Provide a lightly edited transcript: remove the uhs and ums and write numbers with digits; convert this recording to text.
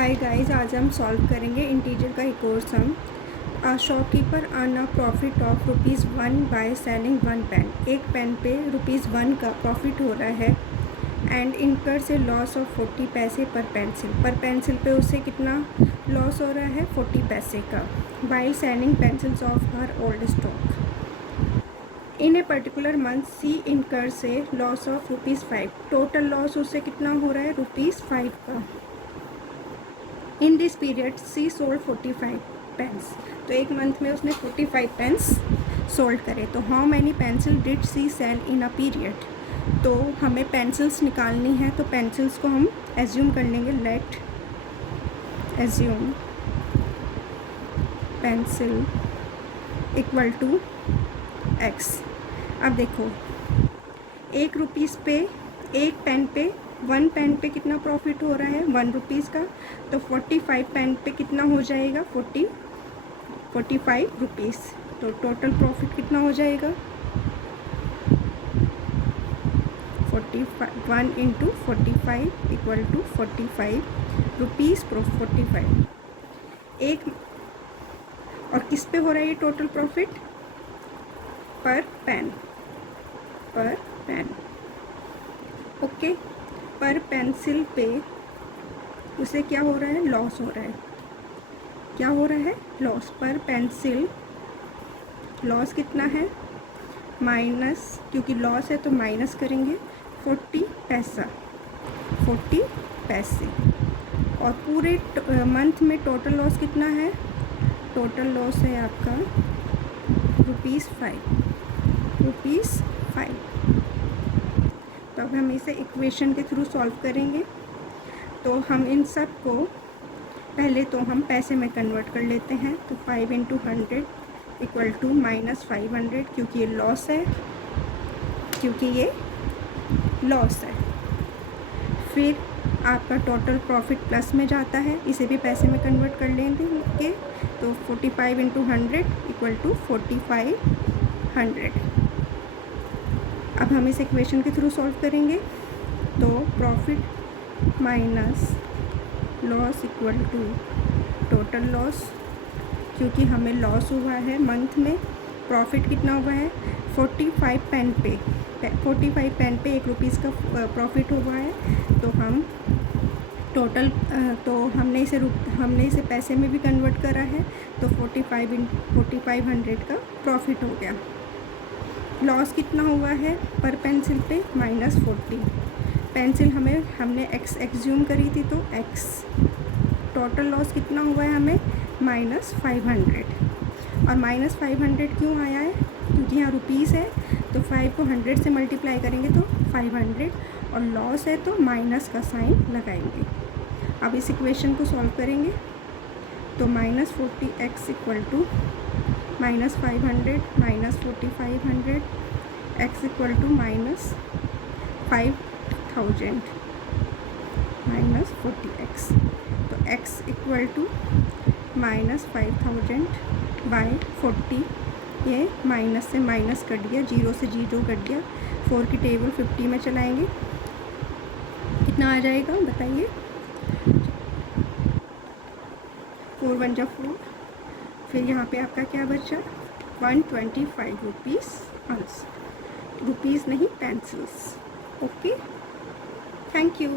Hi guys, आज हम solve करेंगे इंटीजर का एक और sum. Shopkeeper earn a profit of ₹1 by selling 1 pen. एक पेन पे ₹1 का प्रॉफिट हो रहा है and incurs a loss of 40 पैसे पर पेंसिल पे उसे कितना लॉस हो रहा है? 40 पैसे का। By selling pencils of her old stock in a particular month she incurs a loss of ₹5। Total loss उसे कितना हो रहा है? ₹5 का। In this period she sold 45 pens. तो एक मंथ में उसने 45 पेन्स सोल्ड करे। तो how many pencil did she sell in a period? तो हमें पेंसिल्स निकालनी है, तो पेंसिल्स को हम एज्यूम कर लेंगे। Let assume pencil equal to x। अब देखो, ₹1 पे एक पेन पे 1 पेन पे कितना प्रॉफिट हो रहा है? ₹1 का। तो 45 पेन पे कितना हो जाएगा? 45 रुपीज़। तो टोटल प्रॉफिट कितना हो जाएगा? 1 इंटू 45 इक्वल टू 45 रुपीज़। 45 एक, और किस पे हो रहा है ये टोटल प्रॉफिट? पर पेन। ओके, पर पेंसिल पे उसे क्या हो रहा है? लॉस हो रहा है। क्या हो रहा है? लॉस। पर पेंसिल लॉस कितना है? माइनस, क्योंकि लॉस है तो माइनस करेंगे 40 पैसे। और पूरे मंथ में टोटल लॉस कितना है? टोटल लॉस है आपका ₹5। तो अब हम इसे इक्वेशन के थ्रू सॉल्व करेंगे। तो हम इन सब को पहले तो हम पैसे में कन्वर्ट कर लेते हैं। तो 5 इंटू 100 इक्वल टू -500, क्योंकि ये लॉस है। फिर आपका टोटल प्रॉफिट प्लस में जाता है, इसे भी पैसे में कन्वर्ट कर लेंगे। तो 45 इंटू 100 इक्वल टू 4500। अब हम इस इक्वेशन के थ्रू सॉल्व करेंगे। तो profit minus loss equal to total loss, क्योंकि हमें लॉस हुआ है मंथ में। प्रॉफिट कितना हुआ है? 45 पेन पे ₹1 का प्रॉफिट हुआ है। तो हम टोटल तो हमने इसे पैसे में भी कन्वर्ट करा है। तो 4500 का प्रॉफिट हो गया। लॉस कितना हुआ है पर पेंसिल पे? -40। पेंसिल हमने x एग्ज्यूम करी थी, तो x। टोटल लॉस कितना हुआ है हमें? -500। और -500 क्यों आया है? क्योंकि यहाँ रुपीज़ है, तो 5 को 100 से मल्टीप्लाई करेंगे तो 500, और लॉस है तो माइनस का साइन लगाएंगे। अब इस इक्वेशन को सॉल्व करेंगे। तो -40x equal to -500 -4500 x equal to -5000 -40x। तो x इक्वल टू -5000 बाई 40। ये माइनस से माइनस कट गया, 0 से 0 कट गया। 4 की टेबल 50 में चलाएंगे, कितना आ जाएगा बताइए? 4 1 जा 4। फिर यहाँ पे आपका क्या बचा? 125 रुपीज़ नहीं, पेंसिल्स। Okay, thank you.